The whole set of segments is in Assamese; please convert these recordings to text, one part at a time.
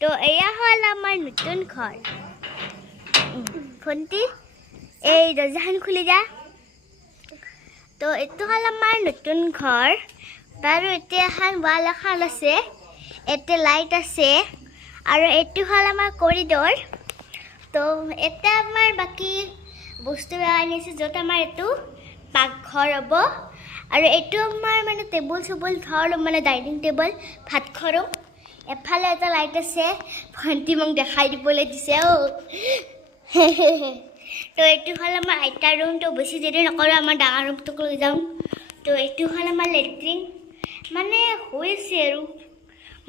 তো এয়া হ'ল আমাৰ নতুন ঘৰ ভণ্টি এই দৰ্জাখন খুলি যা তো এইটো হ'ল আমাৰ নতুন ঘৰ বাৰু এতিয়া এখন ৱাল এখন আছে এতে লাইট আছে আৰু এইটো হ'ল আমাৰ কৰিডৰ তো এটা আমাৰ বাকী বস্তু আনিছে য'ত আমাৰ এইটো পাকঘৰ হ'ব আৰু এইটো আমাৰ মানে টেবুল চবুল থোৱাৰ মানে ডাইনিং টেবুল ভাত খোৱাৰো এফালে এটা লাইট আছে ভণ্টি মোক দেখাই দিবলৈ দিছে তো এইটো হ'ল আমাৰ আইতাৰ ৰুম তো বেছি দেৰি নকৰোঁ আমাৰ ডাঙৰ ৰুমটোক লৈ যাওঁ তো এইটো হ'ল আমাৰ লেট্ৰিন মানে হৈছে আৰু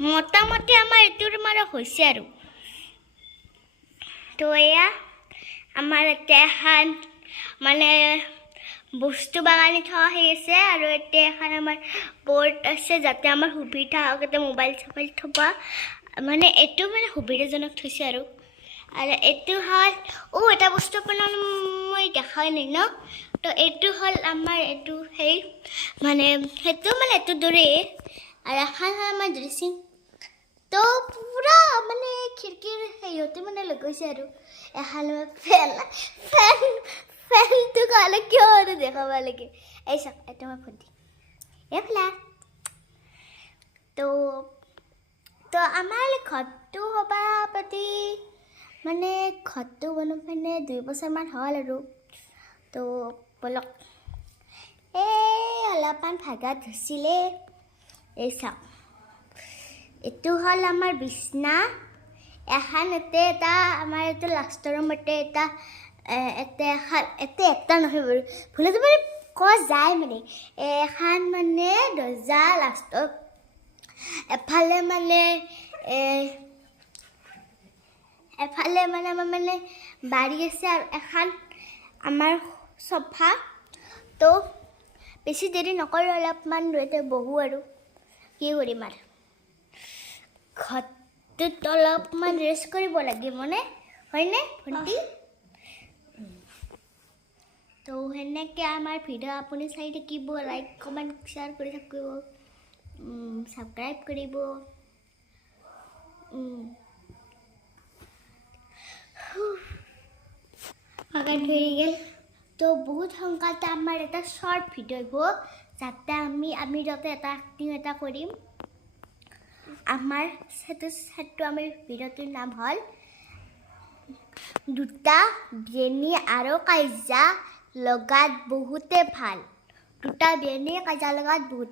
মোটামুটি আমাৰ এইটো ৰুম আৰু হৈছে আৰু তো এয়া আমাৰ এতিয়া এখন মানে বস্তু বাগানি থোৱা হৈ আছে আৰু এতিয়া এখন আমাৰ বৰ্ড আছে যাতে আমাৰ সুবিধা হওক এতিয়া মোবাইল চবাইল থ'ব মানে এইটো মানে সুবিধাজনক থৈছে আৰু এইটো হ'ল এটা বস্তু আপোনাৰ মই দেখাই নাই ন তো এইটো হ'ল আমাৰ এইটো সেই মানে সেইটো মানে এইটো দৰেই আৰু এখন হ'ল আমাৰ ড্ৰেছিং তো পুৰা মানে খিৰিকীৰ হেৰিহঁতে মানে লগাইছে আৰু এখন ফেনটো কালে কিয় আৰু দেখাব লাগে এই চাওক এইটো মই ভণ্টি এইফালে তো আমাৰ ঘৰটো হ'বা পাতি মানে ঘৰটো বনাব মানে 2 বছৰমান হ'ল আৰু তো বলক অলপমান ভাগা ধৰিছিলে এই চাওক এইটো হ'ল আমাৰ বিছনা এখন এতে এটা আমাৰ এইটো লাষ্টৰ ৰুমতে এটা এটা নহয় বাৰু ভুলতো মানে কোৱা যায় মানে এখন মানে দৰ্জা লাষ্টত এফালে মানে আমাৰ মানে বাৰী আছে আৰু এখন আমাৰ চফা তো বেছি দেৰি নকৰোঁ অলপমান দুয়োতে বহোঁ আৰু কি কৰিম আৰু ঘৰটোত অলপমান ৰেষ্ট কৰিব লাগিব নে হয়নে ভণ্টি তো সেনেকৈ আমাৰ ভিডিঅ' আপুনি চাই থাকিব লাইক কমেণ্ট শ্বেয়াৰ কৰি থাকিব ছাবস্ক্ৰাইব কৰিব আগাত ধৰি গ'ল তো বহুত সোনকালে আমাৰ এটা শ্বৰ্ট ভিডিঅ' হ'ব যাতে আমি যাতে এটা এক্টিং এটা কৰিম আমাৰ সেইটো আমি ভিডিঅ'টোৰ নাম হ'ল দুটা বেনী আৰু কাইজা লগাত বহুতে ভাল দুটা বেনী কাইজা লগাত বহুত